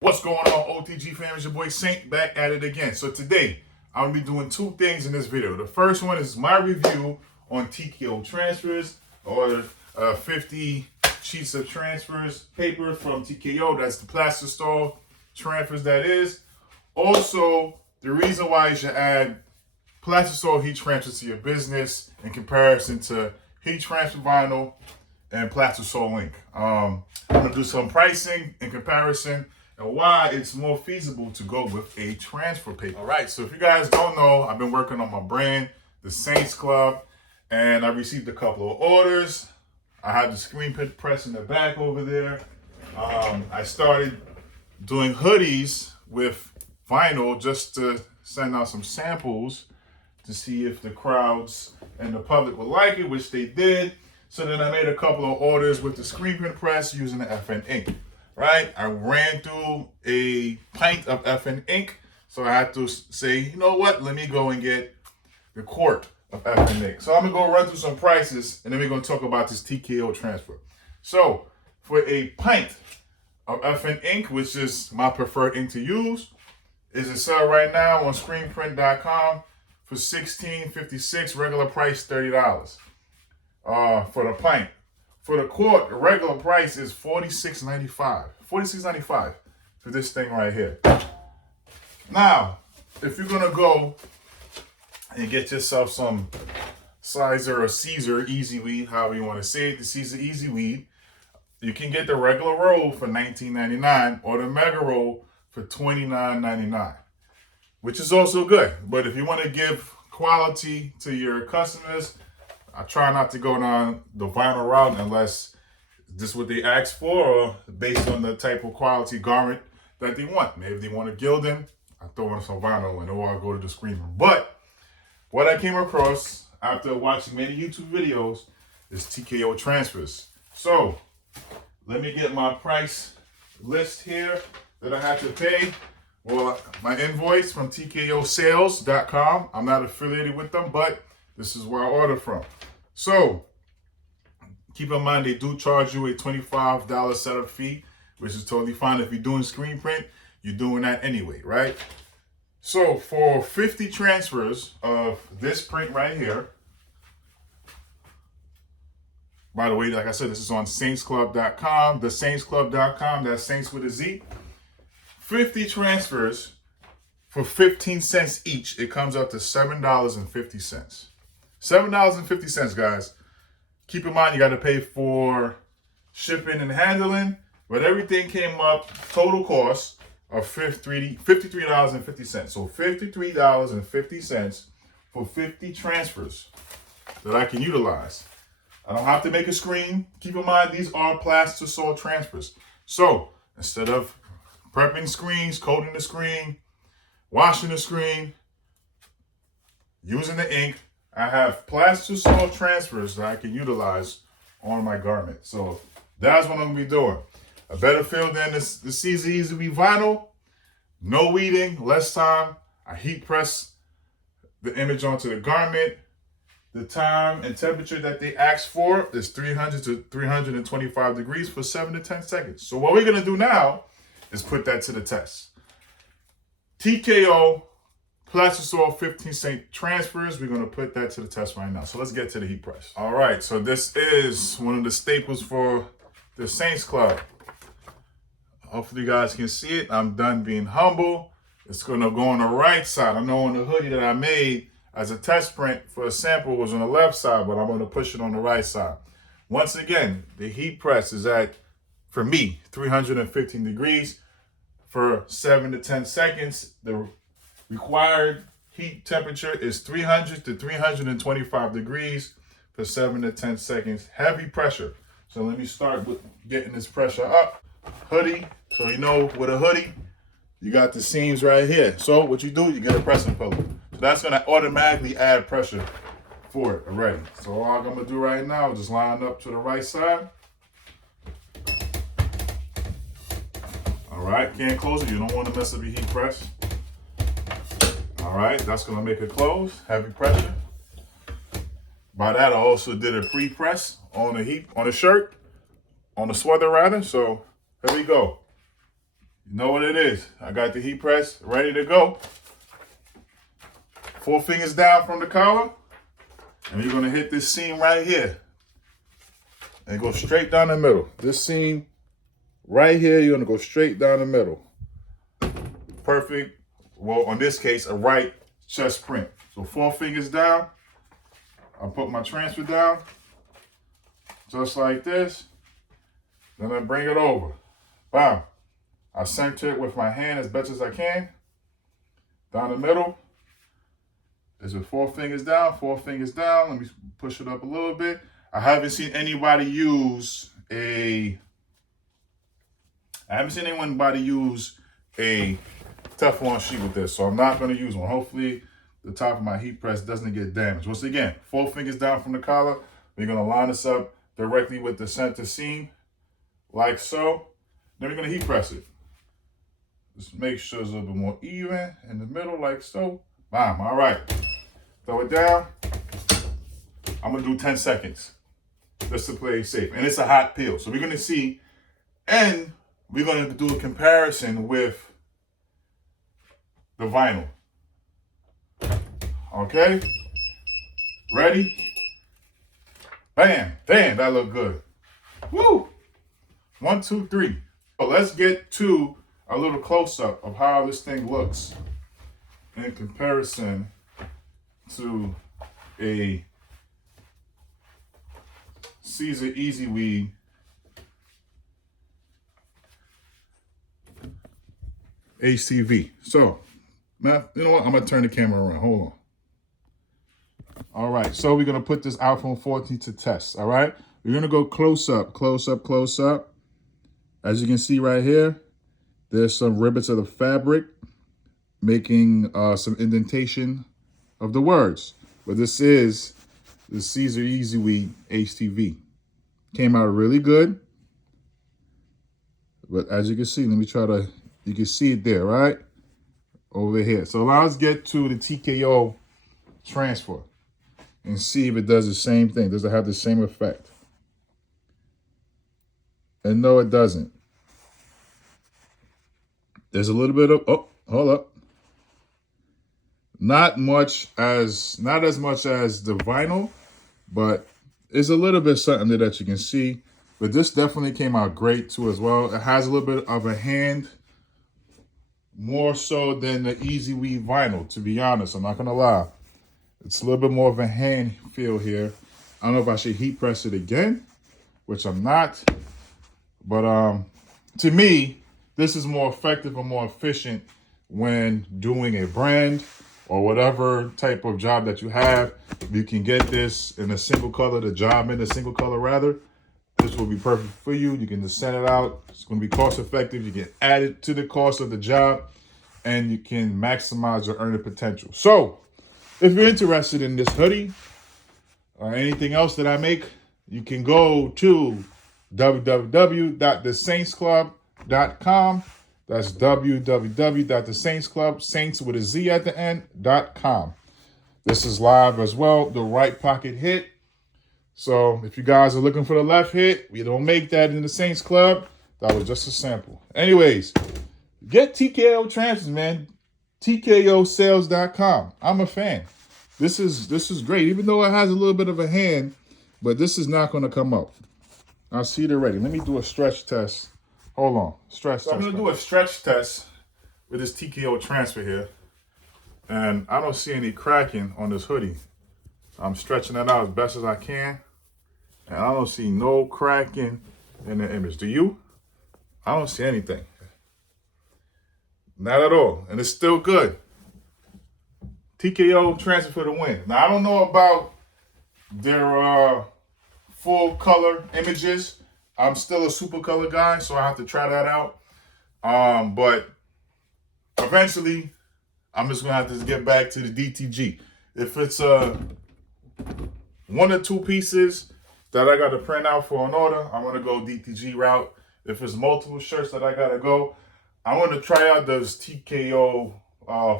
What's going on, OTG fam? It's your boy Saint back at it again. So today, I'm going to be doing two things in this video. The first one is my review on TKO transfers, or 50 sheets of transfers paper from TKO. That's the Plastisol transfers, that is. Also, the reason why you should add Plastisol heat transfers to your business in comparison to heat transfer vinyl and Plastisol ink. I'm going to do some pricing in comparison and why it's more feasible to go with a transfer paper. All right, so if you guys don't know, I've been working on my brand, the Saints Club, and I received a couple of orders. I have the screen press in the back over there. I started doing hoodies with vinyl just to send out some samples to see if the crowds and the public would like it, which they did. So then I made a couple of orders with the screen print press using the FN ink. Right, I ran through a pint of FN ink, so I had to say, you know what, let me go and get the quart of FN ink. So I'm gonna go run through some prices, and then we're gonna talk about this TKO transfer. So for a pint of FN ink, which is my preferred ink to use, is a sale right now on screenprint.com for $16.56, regular price $30 for the pint. For the quart, the regular price is $46.95. $46.95 for this thing right here. Now, if you're gonna go and get yourself some Sizer or Caesar Easy Weed, however you want to say it, the Caesar Easy Weed, you can get the regular roll for $19.99 or the mega roll for $29.99, which is also good. But if you want to give quality to your customers, I try not to go down the vinyl route unless this is what they ask for or based on the type of quality garment that they want. Maybe they want a gilding, I throw in some vinyl and or I go to the screen. But what I came across after watching many YouTube videos is TKO transfers. So let me get my price list here that I have to pay. Well, my invoice from TKOsales.com. I'm not affiliated with them, but this is where I order from. So keep in mind, they do charge you a $25 setup fee, which is totally fine. If you're doing screen print, you're doing that anyway, right? So for 50 transfers of this print right here, by the way, like I said, this is on saintsclub.com, thesaintsclub.com, that's Saints with a Z. 50 transfers for 15 cents each, it comes up to $7.50. $7.50, guys. Keep in mind, you got to pay for shipping and handling, but everything came up total cost of $53.50. So $53.50 for 50 transfers that I can utilize. I don't have to make a screen. Keep in mind, these are Plastisol transfers. So instead of prepping screens, coating the screen, washing the screen, using the ink, I have Plastisol transfers that I can utilize on my garment. So that's what I'm gonna be doing. A better feel than the Caesar Easy Weed vinyl. No weeding, less time. I heat press the image onto the garment. The time and temperature that they ask for is 300 to 325 degrees for 7 to 10 seconds. So what we're gonna do now is put that to the test. TKO Plastisol 15-cent transfers. We're going to put that to the test right now. So let's get to the heat press. All right, so this is one of the staples for the Saints Club. Hopefully you guys can see it. I'm done being humble. It's going to go on the right side. I know on the hoodie that I made as a test print for a sample was on the left side, but I'm going to push it on the right side. Once again, the heat press is at, for me, 315 degrees for 7 to 10 seconds. The required heat temperature is 300 to 325 degrees for 7 to 10 seconds. Heavy pressure. So let me start with getting this pressure up. Hoodie. So you know, with a hoodie, you got the seams right here. So what you do, you get a pressing pillow. So that's going to automatically add pressure for it already. So all I'm going to do right now is just line up to the right side. All right, can't close it. You don't want to mess up your heat press. All right, that's gonna make it close, heavy pressure. By that, I also did a pre-press on the shirt, on the sweater rather. So here we go. You know what it is. I got the heat press ready to go. 4 fingers down from the collar. And you're going to hit this seam right here. And go straight down the middle. This seam right here, you're going to go straight down the middle. Perfect. Well, in this case, a right chest print. So 4 fingers down. I put my transfer down. Just like this. Then I bring it over. Bam. I center it with my hand as best as I can. Down the middle. This is 4 fingers down, 4 fingers down. Let me push it up a little bit. I haven't seen anybody use a Teflon sheet with this, so I'm not going to use one. Hopefully, the top of my heat press doesn't get damaged. Once again, 4 fingers down from the collar. We're going to line this up directly with the center seam, like so. Then we're going to heat press it. Just make sure it's a little bit more even in the middle, like so. Bam. All right. Throw it down. I'm going to do 10 seconds just to play safe. And it's a hot peel. So we're going to see, and we're going to do a comparison with the vinyl. Okay? Ready? Bam. Damn, that looked good. Woo! 1, 2, 3. So let's get to a little close-up of how this thing looks in comparison to a Caesar Easy Weed HTV. So, now, you know what? I'm going to turn the camera around. Hold on. All right. So, we're going to put this iPhone 14 to test. All right. We're going to go close up, close up, close up. As you can see right here, there's some ribbons of the fabric making some indentation of the words. But this is the Caesar Easy Weed HTV. Came out really good. But as you can see, let me try to, you can see it there, right? Over here. So now let's get to the TKO transfer and see if it does the same thing. Does it have the same effect? And no, it doesn't. There's a little bit of, oh, hold up. Not as much as the vinyl, but it's a little bit something there that you can see. But this definitely came out great too as well. It has a little bit of a hand, more so than the Easy Weed vinyl, to be honest. I'm not gonna lie. It's a little bit more of a hand feel here. I don't know if I should heat press it again, which I'm not. But to me, this is more effective and more efficient when doing a brand or whatever type of job that you have. You can get this in a single color, the job in a single color rather. This will be perfect for you. You can just send it out. It's going to be cost effective. You can add it to the cost of the job and you can maximize your earning potential. So if you're interested in this hoodie or anything else that I make, you can go to www.thesaintsclub.com. That's www.thesaintsclub, Saints with a Z at the end.com. This is live as well, the right pocket hit. So if you guys are looking for the left hit, we don't make that in the Saints Club. That was just a sample. Anyways, get TKO transfers, man. TKOsales.com. I'm a fan. This is great, even though it has a little bit of a hand, but this is not going to come up. I see it already. Let me do a stretch test. Hold on. Stretch test. I'm going to do a stretch test with this TKO transfer here. And I don't see any cracking on this hoodie. I'm stretching it out as best as I can. And I don't see no cracking in the image. Do you? I don't see anything. Not at all. And it's still good. TKO transfer for the win. Now, I don't know about their full color images. I'm still a super color guy, so I have to try that out. But eventually, I'm just going to have to get back to the DTG. If it's 1 or 2 pieces that I got to print out for an order, I'm going to go DTG route. If it's multiple shirts that I got to go, I want to try out those TKO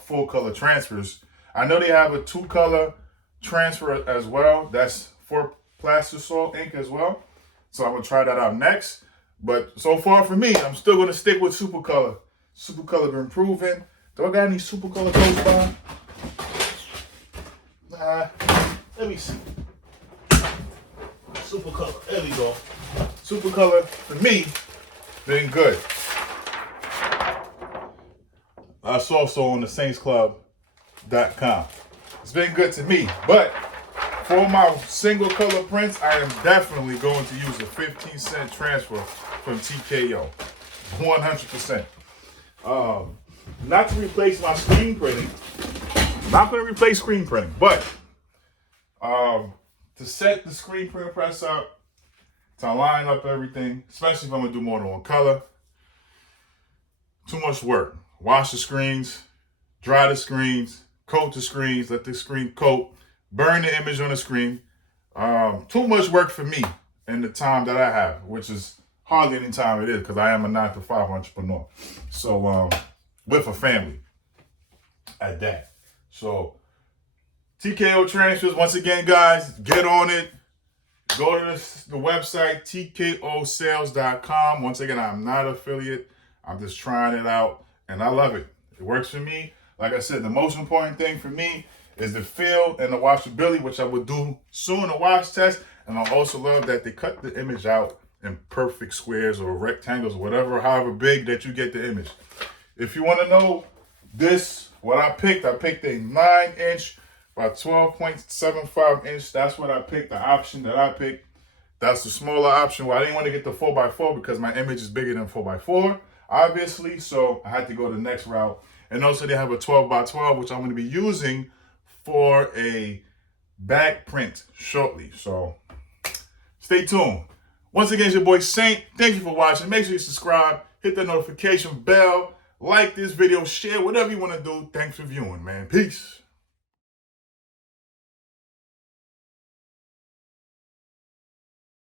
full color transfers. I know they have a 2-color transfer as well. That's for Plastisol ink as well. So I'm going to try that out next. But so far for me, I'm still going to stick with super color Super color been proven. Do I got any super color close by? Nah. Let me see. Super color. There we go. Super color for me been good. That's also on the SaintsClub.com. It's been good to me, but for my single color prints, I am definitely going to use a 15-cent transfer from TKO. 100%. Not to replace my screen printing. Not going to replace screen printing, but to set the screen printer press up, to line up everything, especially if I'm going to do more than one color, too much work. Wash the screens, dry the screens, coat the screens, let the screen coat, burn the image on the screen. Too much work for me in the time that I have, which is hardly any time it is because I am a 9-to-5 entrepreneur. So, with a family at that. So, TKO transfers, once again, guys, get on it. Go to the website, tkosales.com. Once again, I'm not an affiliate. I'm just trying it out, and I love it. It works for me. Like I said, the most important thing for me is the feel and the washability, which I will do soon, a wash test. And I also love that they cut the image out in perfect squares or rectangles, or whatever, however big that you get the image. If you want to know this, what I picked a 9-inch by 12.75 inch. That's what I picked, the option that I picked. That's the smaller option. Well, I didn't want to get the 4x4 because my image is bigger than 4x4, obviously. So I had to go the next route. And also they have a 12x12, which I'm going to be using for a back print shortly. So stay tuned. Once again, it's your boy Saint. Thank you for watching. Make sure you subscribe, hit the notification bell, like this video, share, whatever you want to do. Thanks for viewing, man. Peace.